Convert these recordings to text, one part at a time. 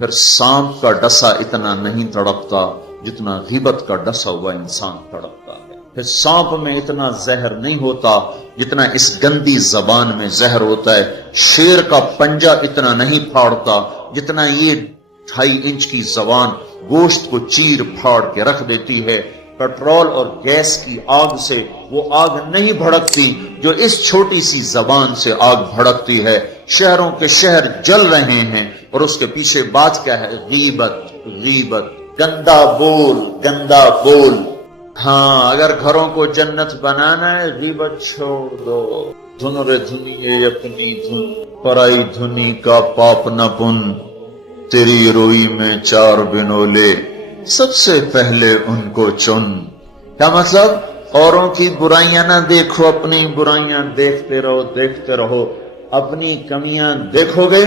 پھر سانپ کا ڈسا اتنا نہیں تڑپتا جتنا غیبت کا ڈسا ہوا انسان تڑپتا ہے. پھر سانپ میں اتنا زہر نہیں ہوتا جتنا اس گندی زبان میں زہر ہوتا ہے. شیر کا پنجہ اتنا نہیں پھاڑتا جتنا یہ 2.5 انچ کی زبان گوشت کو چیر پھاڑ کے رکھ دیتی ہے. پیٹرول اور گیس کی آگ سے وہ آگ نہیں بھڑکتی جو اس چھوٹی سی زبان سے آگ بھڑکتی ہے. شہروں کے شہر جل رہے ہیں اور اس کے پیچھے بات کیا ہے؟ غیبت. غیبت، گندا بول، گندا بول. ہاں، اگر گھروں کو جنت بنانا ہے غیبت چھوڑ دو. دھن رے دھنیے اپنی دھن، پرائی دھنی کا پاپ نہ پن. تیری روئی میں 4 بنولے، سب سے پہلے ان کو چن. کیا مطلب؟ اوروں کی برائیاں نہ دیکھو، اپنی برائیاں دیکھتے رہو، دیکھتے رہو. اپنی کمیاں دیکھو گے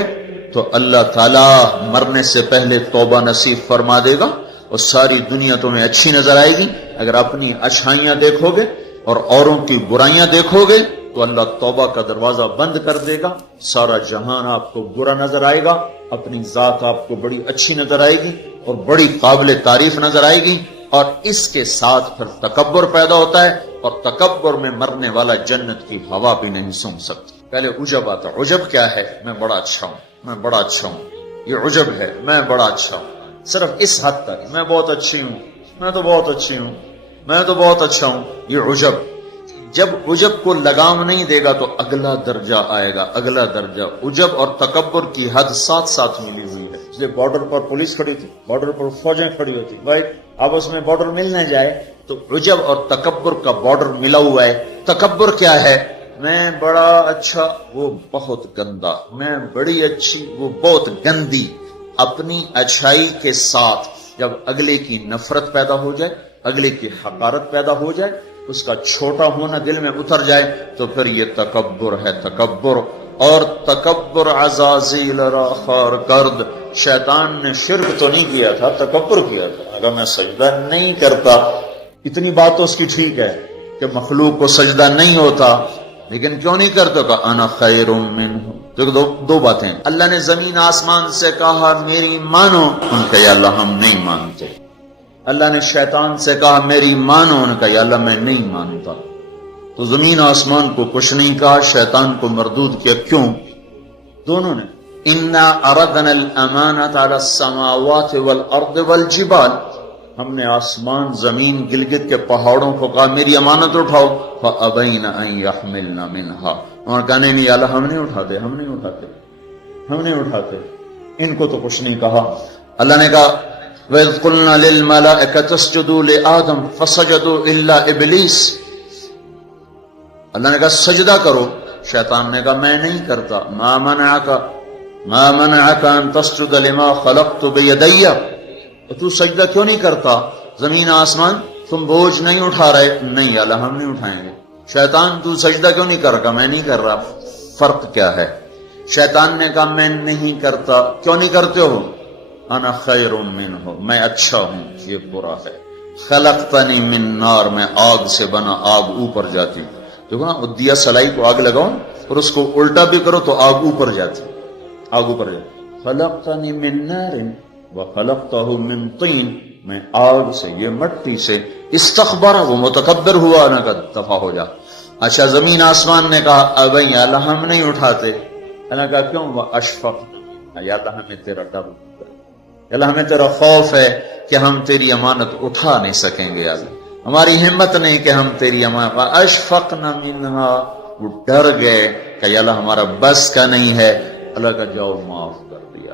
تو اللہ تعالیٰ مرنے سے پہلے توبہ نصیب فرما دے گا اور ساری دنیا تمہیں اچھی نظر آئے گی. اگر اپنی اچھائیاں دیکھو گے اور اوروں کی برائیاں دیکھو گے تو اللہ توبہ کا دروازہ بند کر دے گا. سارا جہان آپ کو برا نظر آئے گا، اپنی ذات آپ کو بڑی اچھی نظر آئے گی اور بڑی قابل تعریف نظر آئے گی. اور اس کے ساتھ پھر تکبر پیدا ہوتا ہے اور تکبر میں مرنے والا جنت کی ہوا بھی نہیں سونگھ سکتی. پہلے عجب آتا. عجب کیا ہے؟ میں بڑا اچھا ہوں، میں بڑا اچھا ہوں. یہ عجب ہے، میں بڑا اچھا ہوں. صرف اس حد تک میں بہت اچھی ہوں، میں تو بہت اچھی ہوں، میں تو بہت اچھا ہوں. یہ عجب. جب عجب کو لگام نہیں دے گا تو اگلا درجہ آئے گا، اگلا درجہ. عجب اور تکبر کی حد ساتھ ساتھ ملی ہوئی ہے. اس لیے بارڈر پر پولیس کھڑی تھی، بارڈر پر فوجیں کھڑی ہوتی. بھائی آپس میں بارڈر مل نہ جائے تو عجب اور تکبر کا بارڈر ملا ہوا ہے. تکبر کیا ہے؟ میں بڑا اچھا، وہ بہت گندا. میں بڑی اچھی، وہ بہت گندی. اپنی اچھائی کے ساتھ جب اگلے کی نفرت پیدا ہو جائے، اگلے کی حقارت پیدا ہو جائے، اس کا چھوٹا ہونا دل میں اتر جائے تو پھر یہ تکبر ہے. تکبر. اور تکبر عزازیل را خار کرد. شیطان نے شرک تو نہیں کیا تھا، تکبر کیا تھا. اگر میں سجدہ نہیں کرتا، اتنی بات تو اس کی ٹھیک ہے کہ مخلوق کو سجدہ نہیں ہوتا، لیکن کیوں نہیں کرتا؟ کہ انا خیر منہ. دو باتیں. اللہ نے زمین آسمان سے کہا میری مانو، ان کا یا اللہ ہم نہیں مانتے. اللہ نے شیطان سے کہا میری مانو، ان کا یا اللہ میں نہیں مانتا. تو زمین آسمان کو کچھ نہیں کہا، شیطان کو مردود کیا. کیوں؟ دونوں نے. انا اردنا الامانۃ علی السماوات والارض والجبال. ہم نے آسمان، زمین، گلگت کے پہاڑوں کو کہا میری امانت اٹھاؤ. فابین ان یحملن منها. اور کہنے نہیں اللہ ہم نہیں اٹھاتے، ہم نہیں اٹھاتے، ہم نہیں اٹھاتے. ان کو تو کچھ نہیں کہا. اللہ نے کہا وَإِذْ قُلْنَا لِلْمَلَائِكَةِ اسْجُدُوا لِآدَمَ فَسَجَدُوا إِلَّا إِبْلِيسَ. اللہ نے کہا سجدہ کرو. شیطان نے کہا میں نہیں کرتا. مَا مَنَعَكَ أَن تَسْجُدَ لِمَا خَلَقْتُ بِيَدَيَّ. تو سجدہ کیوں نہیں کرتا؟ زمین آسمان تم بوجھ نہیں اٹھا رہے. نہیں اللہ ہم نہیں اٹھائیں گے. شیطان تو سجدہ کیوں نہیں کر رہا؟ میں نہیں کر رہا. فرق کیا ہے؟ شیطان نے کہا میں نہیں کرتا. کیوں نہیں کرتے ہو؟ انا خیر منہ، میں اچھا ہوں، یہ برا ہے. خلقتنی من نار، میں آگ سے بنا، آگ اوپر جاتی. دیکھو نا، دیا سلائی کو آگ لگاؤ اور اس کو الٹا بھی کرو تو آگ اوپر جاتی، آگ اوپر جاتی. خلقتنی من نار وخلقتہ من طین. میں آگ سے، یہ مٹی سے. استخبر، وہ متکبر ہوا، نہ کہ دفع ہو جا. اچھا زمین آسمان نے کہا ابھی اللہ ہم نہیں اٹھاتے. اللہ کہا کیوں؟ وہ اشفق، یا اللہ ہمیں تیرا ڈر، اللہ ہمیں تیرا خوف ہے کہ ہم تیری امانت اٹھا نہیں سکیں گے. اللہ ہماری ہمت نہیں کہ ہم تیری امانت. اشفقنا منہا، وہ ڈر گئے کہ اللہ ہمارا بس کا نہیں ہے. اللہ کا جاؤ معاف کر دیا.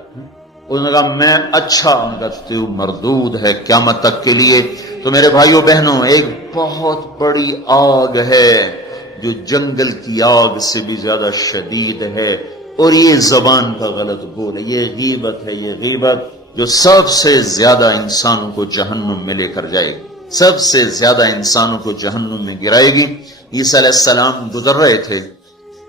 انہوں نے کہا میں اچھا ہوں، تو مردود ہے قیامت تک کے لیے. تو میرے بھائیوں بہنوں، ایک بہت بڑی آگ ہے جو جنگل کی آگ سے بھی زیادہ شدید ہے، اور یہ زبان کا غلط بول ہے. یہ غیبت ہے. یہ غیبت جو سب سے زیادہ انسانوں کو جہنم میں لے کر جائے گی، سب سے زیادہ انسانوں کو جہنم میں گرائے گی. عیسیٰ علیہ السلام گزر رہے تھے،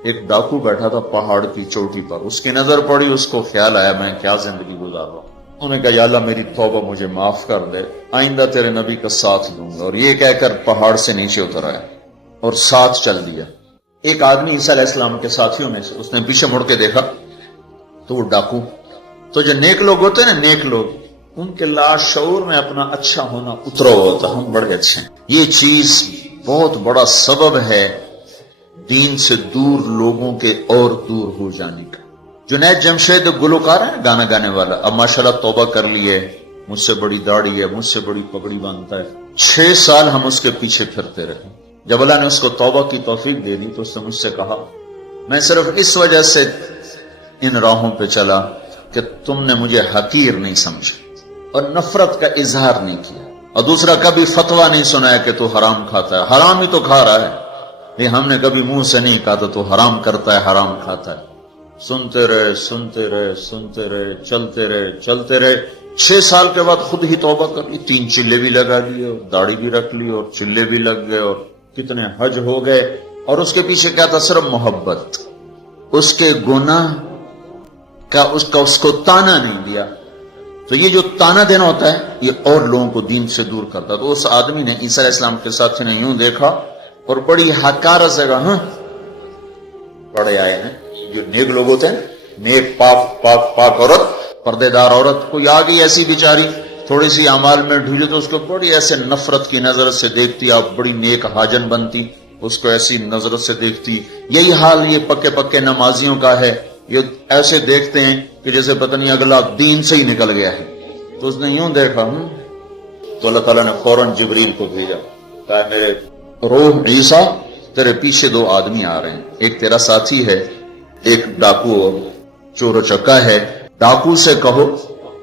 ایک ڈاکو بیٹھا تھا پہاڑ کی چوٹی پر. اس کی نظر پڑی، اس کو خیال آیا میں کیا زندگی گزار رہا ہوں. انہوں نے کہا یا اللہ میری توبہ مجھے معاف کر دے، آئندہ تیرے نبی کا ساتھ دوں گا. اور یہ کہہ کر پہاڑ سے نیچے اتر آیا اور ساتھ چل دیا. ایک آدمی عیسیٰ علیہ السلام کے ساتھیوں میں سے، اس نے پیچھے مڑ کے دیکھا تو وہ ڈاکو تو جو نیک لوگ ہوتے ہیں نا، نیک لوگ، ان کے لاشعور میں اپنا اچھا ہونا اترا ہوتا، ہم بڑے اچھے ہیں. یہ چیز بہت بڑا سبب ہے دین سے دور لوگوں کے اور دور ہو جانے کا. جنید جمشید گلوکار ہے، گانا گانے والا، اب ماشاءاللہ توبہ کر لی ہے، مجھ سے بڑی داڑھی ہے، مجھ سے بڑی پگڑی باندھتا ہے. 6 سال ہم اس کے پیچھے پھرتے رہے. جب اللہ نے اس کو توبہ کی توفیق دے دی تو اس نے مجھ سے کہا، میں صرف اس وجہ سے ان راہوں پہ چلا کہ تم نے مجھے حقیر نہیں سمجھا اور نفرت کا اظہار نہیں کیا، اور دوسرا کبھی فتویٰ نہیں سنایا کہ تو حرام کھاتا ہے. حرام ہی تو کھا رہا ہے، یہ ہم نے کبھی منہ سے نہیں کہا تو حرام کرتا ہے، حرام کھاتا ہے. سنتے رہے سنتے رہے سنتے رہے، چلتے رہے چلتے رہے. 6 سال کے بعد خود ہی توبہ کر لی، 3 چلے بھی لگا لیے اور داڑھی بھی رکھ لی اور چلے بھی لگ گئے اور کتنے حج ہو گئے. اور اس کے پیچھے کیا تھا؟ صرف محبت. اس کے گناہ کا اس کو تانا نہیں دیا. تو یہ جو تانا دینا ہوتا ہے یہ اور لوگوں کو دین سے دور کرتا ہے. تو اس آدمی نے عیسیٰ علیہ السلام کے ساتھی نے یوں دیکھا اور بڑی حقارت سے کہا، ہاں بڑے آئے ہیں جو نیک لوگ ہوتے ہیں، نیک پاک پاک پاک عورت، پردے دار عورت، کوئی آ گئی ایسی بیچاری تھوڑی سی اعمال میں ڈھیلی تو اس کو بڑی ایسے نفرت کی نظر سے دیکھتی، آپ بڑی نیک حاجن بنتی، اس کو ایسی نظر سے دیکھتی. یہی حال یہ پکے پکے نمازیوں کا ہے، یہ ایسے دیکھتے ہیں کہ جیسے پتہ نہیں اگلا دین سے ہی نکل گیا ہے. تو اس نے یوں دیکھا، تو اللہ تعالیٰ نے فوراً جبریل کو بھیجا، کہا میرے روح عیسیٰ تیرے پیچھے 2 آدمی آ رہے ہیں، ایک تیرا ساتھی ہے، ایک ڈاکو اور چور و چکا ہے. ڈاکو سے کہو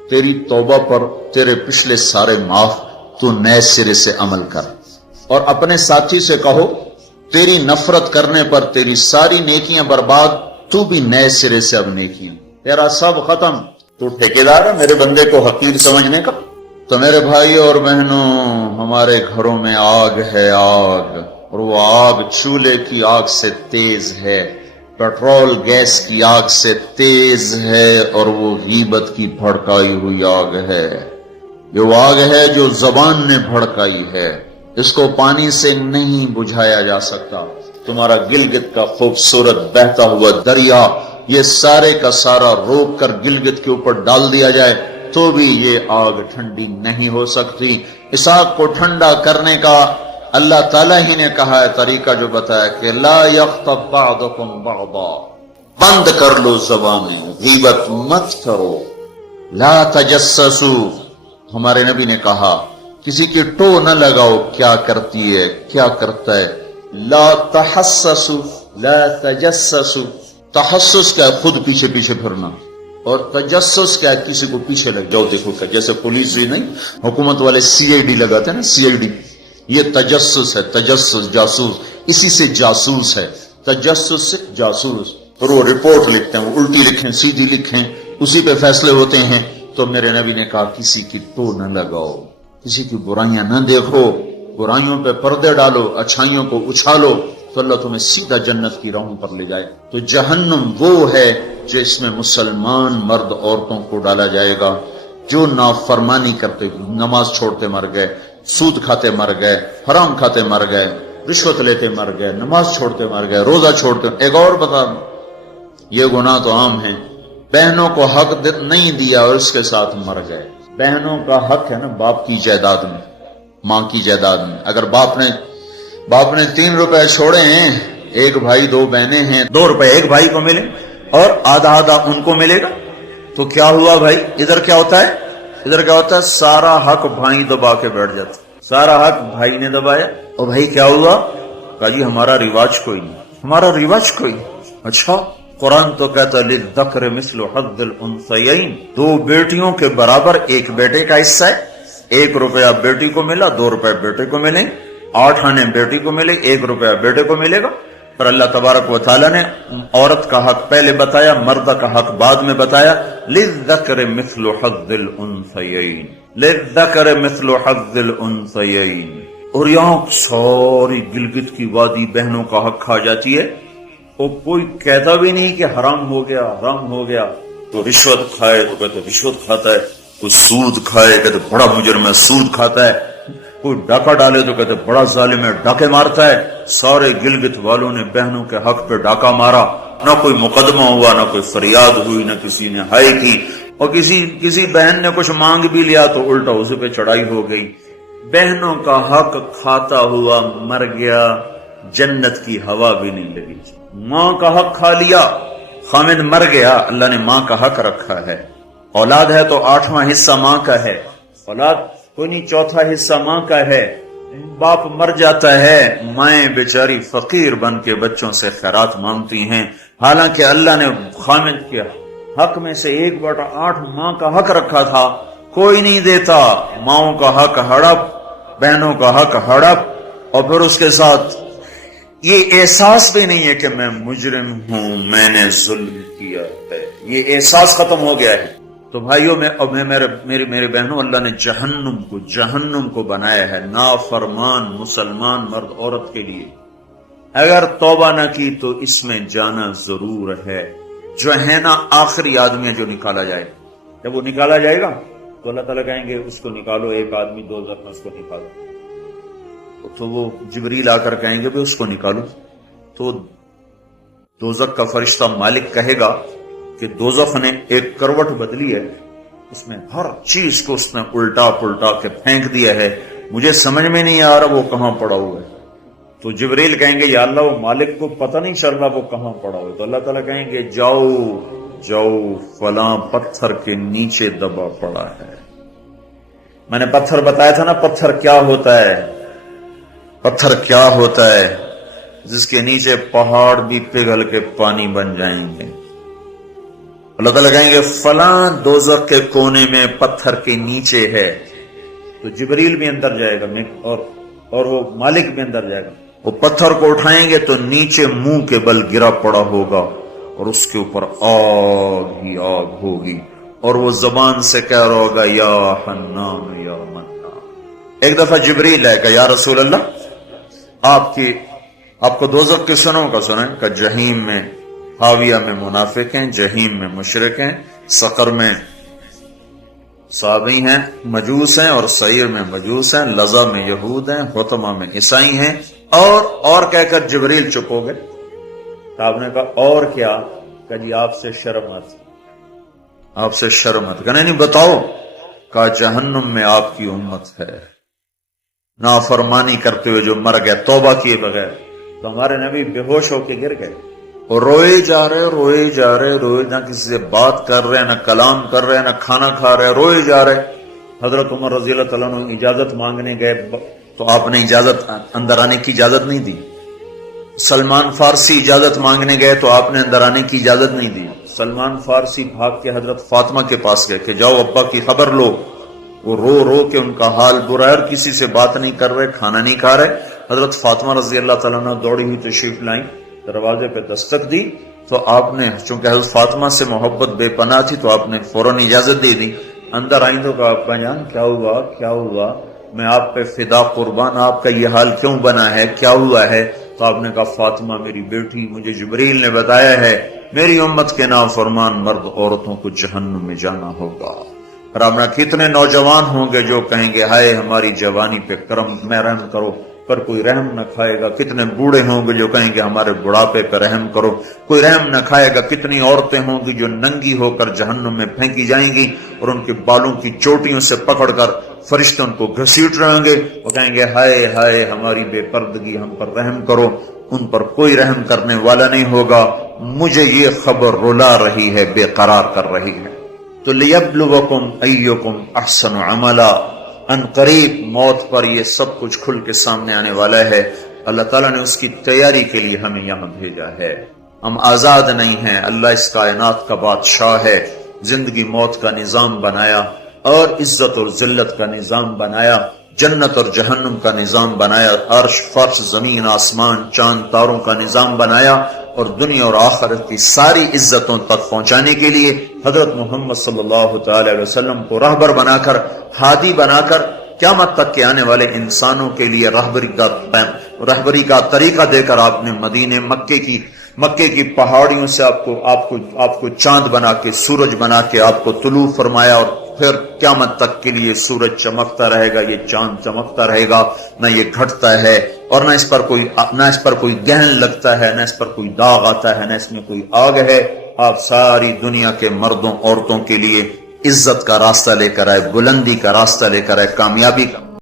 تیری توبہ پر تیرے پچھلے سارے معاف، تو نئے سرے سے عمل کر. اور اپنے ساتھی سے کہو تیری نفرت کرنے پر تیری ساری نیکیاں برباد، تو بھی نئے سرے سے اب نیکیاں، تیرا سب ختم. تو ٹھیکیدار ہے میرے بندے کو حقیر سمجھنے کا. تو میرے بھائی اور بہنوں، ہمارے گھروں میں آگ ہے، آگ، اور وہ آگ چولہے کی آگ سے تیز ہے، پیٹرول گیس کی آگ سے تیز ہے، اور وہ غیبت کی بھڑکائی ہوئی آگ ہے. یہ وہ آگ ہے جو زبان نے بھڑکائی ہے، اس کو پانی سے نہیں بجھایا جا سکتا. تمہارا گلگت کا خوبصورت بہتا ہوا دریا یہ سارے کا سارا روک کر گلگت کے اوپر ڈال دیا جائے تو بھی یہ آگ ٹھنڈی نہیں ہو سکتی. اس آگ کو ٹھنڈا کرنے کا اللہ تعالیٰ ہی نے کہا ہے طریقہ، جو بتایا کہ لا یغتب بعضکم بعضا، بند کر لو زبانیں، غیبت مت کرو. لا تجسسوا، ہمارے نبی نے کہا کسی کی ٹو نہ لگاؤ، کیا کرتی ہے کیا کرتا ہے. لا تحسسوا لا تجسسوا، تحسس کیا ہے؟ خود پیچھے پیچھے پھرنا. اور تجسس کیا ہے؟ کسی کو پیچھے لگ جاؤ دیکھو کیا، جیسے پولیس ہی نہیں، حکومت والے CID لگاتے ہیں نا، CID، یہ تجسس ہے. تجسس جاسوس، اسی سے جاسوس ہے، تجسس سے جاسوس. اور وہ رپورٹ لکھتے ہیں، وہ الٹی لکھیں سیدھی لکھیں، اسی پہ فیصلے ہوتے ہیں. تو میرے نبی نے کہا کسی کی ٹو نہ لگاؤ، کسی کی برائیاں نہ دیکھو، برائیوں پہ پردے ڈالو، اچھائیوں کو اچھالو، تو اللہ تمہیں سیدھا جنت کی راہوں پر لے جائے. تو جہنم وہ ہے جس میں مسلمان مرد عورتوں کو ڈالا جائے گا جو نافرمانی کرتے، نماز چھوڑتے مر گئے، سود کھاتے مر گئے، حرام کھاتے مر گئے، رشوت لیتے مر گئے، نماز چھوڑتے مر گئے، روزہ چھوڑتے. ایک اور بتا، یہ گناہ تو عام ہیں، بہنوں کو حق نہیں دیا اور اس کے ساتھ مر گئے. بہنوں کا حق ہے نا باپ کی جائیداد میں، ماں کی جائیداد میں. اگر باپ نے 3 روپے چھوڑے ہیں، ایک بھائی 2 بہنیں ہیں، 2 روپے ایک بھائی کو ملے اور آدھا آدھا ان کو ملے گا، تو کیا ہوا بھائی؟ ادھر کیا ہوتا ہے؟ سارا حق بھائی دبا کے بیٹھ جاتا، سارا حق بھائی نے دبایا. اور بھائی کیا ہوا؟ کہا جی ہمارا رواج کوئی نہیں. اچھا قرآن تو کہتا ہے للذکر مثل حظ الانثیین، 2 بیٹیوں کے برابر ایک بیٹے کا حصہ ہے. 1 روپیہ بیٹی کو ملا، 2 روپے بیٹے کو ملے، 8 آنے بیٹی کو ملے، 1 روپیہ بیٹے کو ملے گا. پر اللہ تبارک و تعالیٰ نے عورت کا حق پہلے بتایا، مرد کا حق بعد میں بتایا. للذکر مثل حظ الانثیین، للذکر مثل حظ الانثیین. اور یہاں ساری گلگت کی وادی بہنوں کا حق کھا جاتی ہے، اور کوئی کہتا بھی نہیں کہ حرام ہو گیا. تو رشوت کھائے تو کہتے رشوت کھاتا ہے، کوئی سود کھائے کہتے بڑا مجرم ہے سود کھاتا ہے، کوئی ڈاکہ ڈالے تو کہتے بڑا ظالم ہے ڈاکے مارتا ہے. سارے گلگت والوں نے بہنوں کے حق پہ ڈاکہ مارا، نہ کوئی مقدمہ ہوا، نہ کوئی فریاد ہوئی، نہ کسی نے ہائے کی. اور کسی بہن نے کچھ مانگ بھی لیا تو الٹا اسے پہ چڑھائی ہو گئی. بہنوں کا حق کھاتا ہوا مر گیا، جنت کی ہوا بھی نہیں لگی. ماں کا حق کھا لیا، خامد مر گیا، اللہ نے ماں کا حق رکھا ہے. اولاد ہے تو 8واں حصہ ماں کا ہے، اولاد کوئی نہیں 4تھا حصہ ماں کا ہے. باپ مر جاتا ہے، مائیں بیچاری فقیر بن کے بچوں سے خیرات مانگتی ہیں، حالانکہ اللہ نے خامد کے حق میں سے 1/8 ماں کا حق رکھا تھا، کوئی نہیں دیتا. ماؤں کا حق ہڑپ، بہنوں کا حق ہڑپ، اور پھر اس کے ساتھ یہ احساس بھی نہیں ہے کہ میں مجرم ہوں، میں نے ظلم کیا ہے، یہ احساس ختم ہو گیا ہے. تو بھائیوں میرے بہنوں، اللہ نے جہنم کو بنایا ہے نافرمان مسلمان مرد عورت کے لیے. اگر توبہ نہ کی تو اس میں جانا ضرور ہے. جو ہے نا آخری آدمی ہے جو نکالا جائے. جب وہ نکالا جائے گا تو اللہ تعالیٰ کہیں گے اس کو نکالو، ایک آدمی دوزخ میں اس کو نکالو. تو وہ جبریل آ کر کہیں گے بھی اس کو نکالو. تو دوزخ کا فرشتہ مالک کہے گا کہ دوزخ نے ایک کروٹ بدلی ہے، اس میں ہر چیز کو اس نے الٹا پلٹا کے پھینک دیا ہے، مجھے سمجھ میں نہیں آ رہا وہ کہاں پڑا ہوا ہے. تو جبریل کہیں گے یا اللہ وہ مالک کو پتہ نہیں چل رہا وہ کہاں پڑا ہوا ہے. تو اللہ تعالیٰ کہیں گے جاؤ فلاں پتھر کے نیچے دبا پڑا ہے. میں نے پتھر بتایا تھا نا، پتھر کیا ہوتا ہے، پتھر کیا ہوتا ہے جس کے نیچے پہاڑ بھی پگھل کے پانی بن جائیں گے. اللہ تعالیٰ کہیں گے فلاں دوزخ کے کونے میں پتھر کے نیچے ہے. تو جبریل بھی اندر جائے گا اور وہ مالک بھی اندر جائے گا. وہ پتھر کو اٹھائیں گے تو نیچے منہ کے بل گرا پڑا ہوگا اور اس کے اوپر آگ ہی آگ ہوگی، اور وہ زبان سے کہہ رہا ہوگا یا حنان یا منان. ایک دفعہ جبریل ہے کہ یا رسول اللہ آپ کو دوزخ کے سنوں کا سنیں کہ جہیم میں حاویہ میں منافق ہیں، جہیم میں مشرک ہیں، سقر میں صابئی ہیں مجوس ہیں، اور سعیر میں مجوس ہیں، لظہ میں یہود ہیں، حطمہ میں عیسائی ہیں. اور کہہ کر جبریل چپ ہو گئے. تو آپ نے کہا اور کیا؟ کہ جی آپ سے شرم آتی. کہنے نہیں بتاؤ. کہا جہنم میں آپ کی امت ہے، نافرمانی کرتے ہوئے جو مر گئے توبہ کیے بغیر. تو ہمارے نبی بے ہوش ہو کے گر گئے اور روئے جا رہے، نہ کسی سے بات کر رہے، نہ کلام کر رہے، نہ کھانا کھا رہے، روئے جا رہے. حضرت عمر رضی اللہ تعالیٰ عنہ اجازت مانگنے گئے تو آپ نے اندر آنے کی اجازت نہیں دی. سلمان فارسی اجازت مانگنے گئے تو آپ نے اندر آنے کی اجازت نہیں دی. سلمان فارسی بھاگ کے حضرت فاطمہ کے پاس گئے کہ جاؤ ابا کی خبر لو. وہ رو کے ان کا حال برا ہے اور کسی سے بات نہیں کر رہے، کھانا نہیں کھا رہے. حضرت فاطمہ رضی اللہ تعالیٰ عنہ دوڑی ہوئی تشریف لائیں، دروازے پہ دستک دی تو آپ نے، چونکہ حضرت فاطمہ سے محبت بے پناہ تھی، تو آپ نے فوراً اجازت دے دی. اندر آئیں تو کہا ابا جان کیا ہوا، میں آپ پہ فدا قربان، آپ کا یہ حال کیوں بنا ہے، کیا ہوا ہے؟ تو آپ نے کہا فاطمہ میری بیٹی، مجھے جبریل نے بتایا ہے میری امت کے نافرمان مرد عورتوں کو جہنم میں جانا ہوگا. رامنا کتنے نوجوان ہوں گے جو کہیں گے ہائے ہماری جوانی پہ کرم میں رحم کرو، پر کوئی رحم نہ کھائے گا. کتنے بوڑھے ہوں گے جو کہیں گے ہمارے بڑھاپے پہ رحم کرو، کوئی رحم نہ کھائے گا. کتنی عورتیں ہوں گی جو ننگی ہو کر جہنم میں پھینکی جائیں گی اور ان کے بالوں کی چوٹیوں سے پکڑ کر فرشتے ان کو گھسیٹ رہیں گے. وہ کہیں گے ہائے ہماری بے پردگی، ہم پر رحم کرو. ان پر کوئی رحم کرنے والا نہیں ہوگا. مجھے یہ خبر رلا رہی ہے، بے قرار کر رہی ہے. تو لیبلوکم ایکم احسن عملا، ان قریب موت پر یہ سب کچھ کھل کے سامنے آنے والا ہے. اللہ تعالیٰ نے اس کی تیاری کے لیے ہمیں یہاں بھیجا ہے. ہم آزاد نہیں ہیں. اللہ اس کائنات کا بادشاہ ہے. زندگی موت کا نظام بنایا اور عزت اور ذلت کا نظام بنایا، جنت اور جہنم کا نظام بنایا، عرش فرش زمین آسمان چاند تاروں کا نظام بنایا، اور دنیا اور آخرت کی ساری عزتوں تک پہنچانے کے لیے حضرت محمد صلی اللہ تعالی علیہ وسلم کو رہبر بنا کر، ہادی بنا کر، قیامت تک کے آنے والے انسانوں کے لیے رہبری کا طریقہ دے کر آپ نے مدینے مکے کی پہاڑیوں سے آپ کو چاند بنا کے، سورج بنا کے آپ کو طلوع فرمایا. اور پھر قیامت تک کے لیے سورج چمکتا رہے گا، یہ چاند چمکتا رہے گا، نہ یہ گھٹتا ہے اور نہ اس پر کوئی گہن لگتا ہے، نہ اس پر کوئی داغ آتا ہے، نہ اس میں کوئی آگ ہے. آپ ساری دنیا کے مردوں عورتوں کے لیے عزت کا راستہ لے کر آئے، بلندی کا راستہ لے کر آئے، کامیابی کا